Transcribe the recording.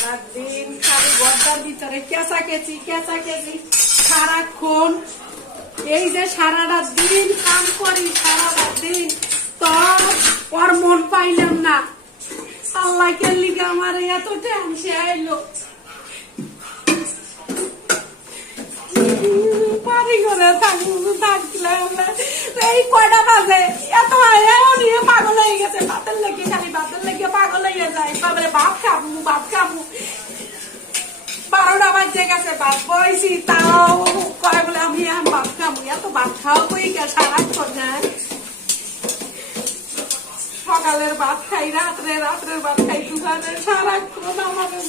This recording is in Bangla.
সারাদিন খালি গর্দার ভিতরে কেঁচাকেচি সারাক্ষণ। এই যে সারাটা দিন কাম করি, সারাটা দিন তো ওর মন পাইলাম না। আল্লাহ কে লিগে আমার এত টেনশন আইলো। বাড়ি ঘরে থাকলাম এই কয়টা বাজে এত পাগল হয়ে গেছে। ভাতের লেগে খালি ভাতের লেগে পাগল হয়ে যায়। তারপরে ভাত খাবো 12টা বাজে গেছে, ভাত বইছি তাও কয় বলে আমি ভাত খাবো। এত ভাত খাওয়া কই সারাক্ষণ না, সকালের ভাত খাই, রাত্রের ভাত খাই, দুপুরের সারাক্ষণ আমাদের